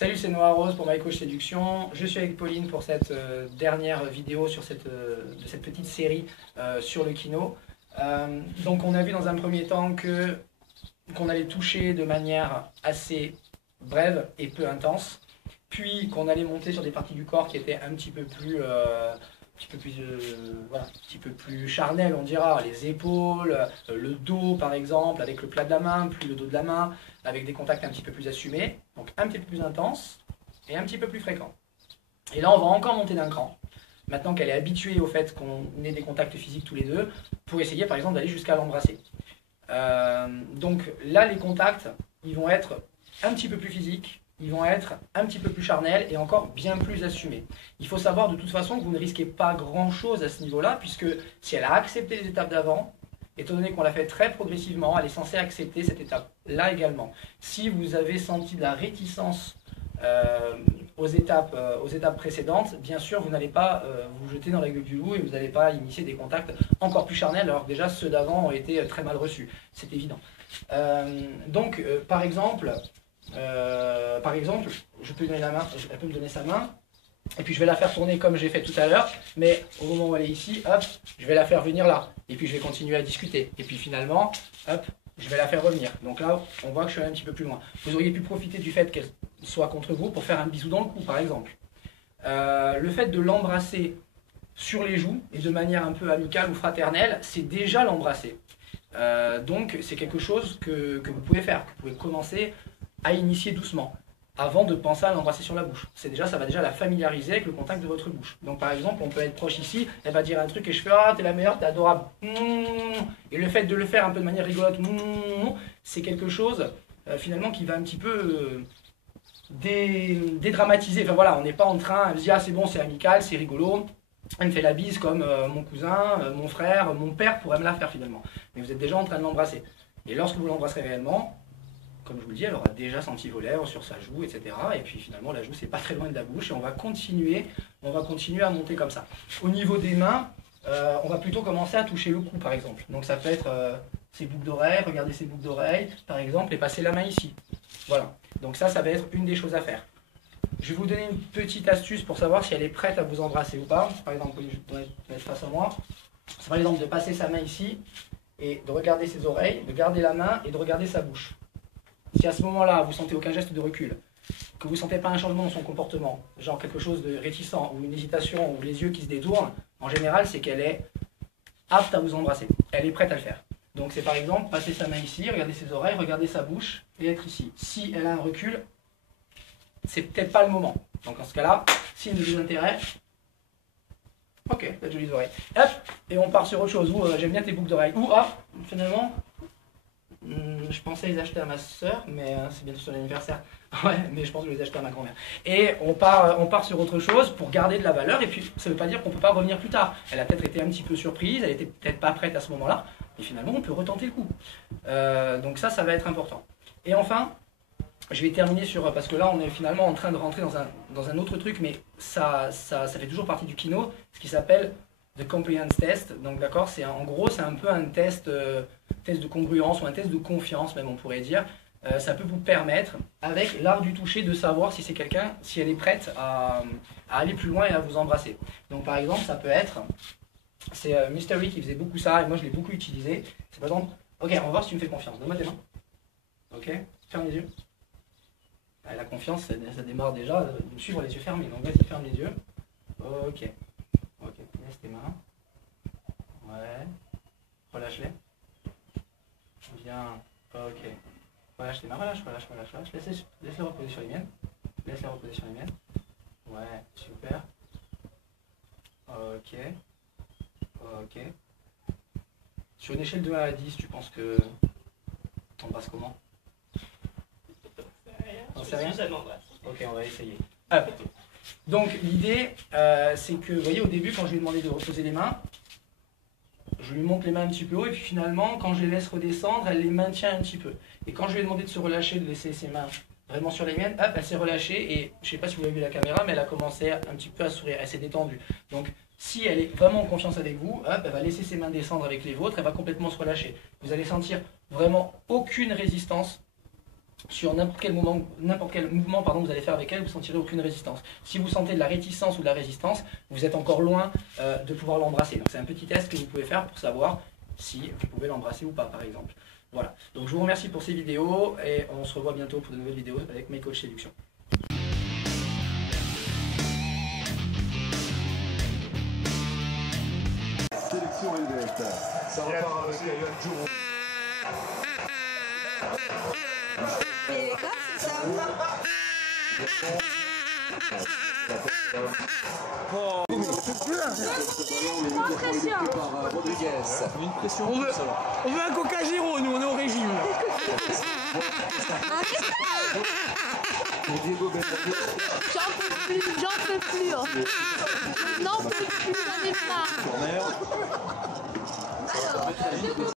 Salut, c'est Noah Rose pour My Coach Séduction. Je suis avec Pauline pour cette dernière vidéo sur de cette petite série sur le kino. Donc on a vu dans un premier temps qu'on allait toucher de manière assez brève et peu intense, puis qu'on allait monter sur des parties du corps qui étaient un petit peu plus, voilà, un petit peu plus charnelles, on dira, les épaules, le dos par exemple, avec le plat de la main, puis le dos de la main, avec des contacts un petit peu plus assumés, donc un petit peu plus intense et un petit peu plus fréquent. Et là, on va encore monter d'un cran, maintenant qu'elle est habituée au fait qu'on ait des contacts physiques tous les deux, pour essayer par exemple d'aller jusqu'à l'embrasser. Donc là, les contacts, ils vont être un petit peu plus physiques, ils vont être un petit peu plus charnels et encore bien plus assumés. Il faut savoir de toute façon que vous ne risquez pas grand-chose à ce niveau-là, puisque si elle a accepté les étapes d'avant, étant donné qu'on l'a fait très progressivement, elle est censée accepter cette étape-là également. Si vous avez senti de la réticence aux étapes précédentes, bien sûr, vous n'allez pas vous jeter dans la gueule du loup et vous n'allez pas initier des contacts encore plus charnels, alors que déjà ceux d'avant ont été très mal reçus, c'est évident. Donc, par exemple, je peux lui donner la main, elle peut me donner sa main, et puis je vais la faire tourner comme j'ai fait tout à l'heure, mais au moment où elle est ici, hop, je vais la faire venir là, et puis je vais continuer à discuter, et puis finalement, hop, je vais la faire revenir. Donc là, on voit que je suis allé un petit peu plus loin. Vous auriez pu profiter du fait qu'elle soit contre vous pour faire un bisou dans le cou, par exemple. Le fait de l'embrasser sur les joues, et de manière un peu amicale ou fraternelle, c'est déjà l'embrasser. Donc c'est quelque chose que vous pouvez faire, que vous pouvez commencer à initier doucement, avant de penser à l'embrasser sur la bouche. Ça va déjà la familiariser avec le contact de votre bouche. Donc par exemple, on peut être proche ici, elle va dire un truc et je fais « Ah, t'es la meilleure, t'es adorable ». Et le fait de le faire un peu de manière rigolote, c'est quelque chose finalement qui va un petit peu dédramatiser. Enfin voilà, on n'est pas en train, elle se dit « Ah c'est bon, c'est amical, c'est rigolo ». Elle me fait la bise comme mon cousin, mon frère, mon père pourrait me la faire finalement. Mais vous êtes déjà en train de l'embrasser. Et lorsque vous l'embrasserez réellement, comme je vous le dis, elle aura déjà senti vos lèvres sur sa joue, etc. Et puis finalement, la joue, c'est pas très loin de la bouche et on va continuer à monter comme ça. Au niveau des mains, on va plutôt commencer à toucher le cou, par exemple. Donc ça peut être ses boucles d'oreilles, regarder ses boucles d'oreilles, par exemple, et passer la main ici. Voilà. Donc ça va être une des choses à faire. Je vais vous donner une petite astuce pour savoir si elle est prête à vous embrasser ou pas. Par exemple, je vais mettre face à moi. C'est par exemple de passer sa main ici et de regarder ses oreilles, de garder la main et de regarder sa bouche. Si à ce moment-là, vous sentez aucun geste de recul, que vous ne sentez pas un changement dans son comportement, genre quelque chose de réticent ou une hésitation ou les yeux qui se détournent, en général, c'est qu'elle est apte à vous embrasser. Elle est prête à le faire. Donc c'est par exemple passer sa main ici, regarder ses oreilles, regarder sa bouche et être ici. Si elle a un recul, c'est peut-être pas le moment. Donc en ce cas-là, signe de désintérêt, ok, pas de jolies oreilles. Hop, et on part sur autre chose. Ou j'aime bien tes boucles d'oreilles. Ou ah, finalement, je pensais les acheter à ma soeur, mais c'est bientôt son anniversaire. Ouais, mais je pense que je vais les acheter à ma grand-mère. Et on part sur autre chose pour garder de la valeur. Et puis, ça ne veut pas dire qu'on ne peut pas revenir plus tard. Elle a peut-être été un petit peu surprise, elle n'était peut-être pas prête à ce moment-là. Et finalement, on peut retenter le coup. Donc ça va être important. Et enfin, je vais terminer sur, parce que là, on est finalement en train de rentrer dans un autre truc, mais ça fait toujours partie du kino, ce qui s'appelle The Compliance Test. Donc d'accord, en gros, c'est un peu un test de congruence ou un test de confiance même, on pourrait dire. Ça peut vous permettre, avec l'art du toucher, de savoir si c'est quelqu'un, si elle est prête à aller plus loin et à vous embrasser. Donc par exemple, ça peut être, c'est Mystery qui faisait beaucoup ça, et moi je l'ai beaucoup utilisé. C'est par exemple, ok, on va voir si tu me fais confiance, donne-moi tes mains. Ok, ferme les yeux. La confiance, ça démarre déjà de suivre les yeux fermés. Donc vas-y, ferme les yeux. Ok, laisse tes mains. Ouais, relâche-les. Bien, ok. Relâche tes mains, relâche. Laisse-les reposer sur les miennes. Laisse-les reposer sur les miennes. Ouais, super. Ok. Sur une échelle de 1 à 10, tu penses que t'embrasses comment? T'en sais rien? Ok, on va essayer. Donc l'idée, c'est que, vous voyez, au début, quand je lui ai demandé de reposer les mains, je lui monte les mains un petit peu haut, et puis finalement, quand je les laisse redescendre, elle les maintient un petit peu. Et quand je lui ai demandé de se relâcher, de laisser ses mains vraiment sur les miennes, hop, elle s'est relâchée, et je ne sais pas si vous avez vu la caméra, mais elle a commencé un petit peu à sourire, elle s'est détendue. Donc, si elle est vraiment en confiance avec vous, hop, elle va laisser ses mains descendre avec les vôtres, elle va complètement se relâcher. Vous allez sentir vraiment aucune résistance sur n'importe quel mouvement pardon, vous allez faire avec elle, vous ne sentirez aucune résistance. Si vous sentez de la réticence ou de la résistance, vous êtes encore loin de pouvoir l'embrasser. Donc c'est un petit test que vous pouvez faire pour savoir si vous pouvez l'embrasser ou pas, par exemple. Voilà, donc je vous remercie pour ces vidéos et on se revoit bientôt pour de nouvelles vidéos avec mes coachs séduction. Sélection LVF. Ça repart avec Yoann Jouron. Mais les gars, c'est ça. On veut un Coca Zéro, nous on est au régime. J'en peux plus. N'en peux plus, j'en ai marre.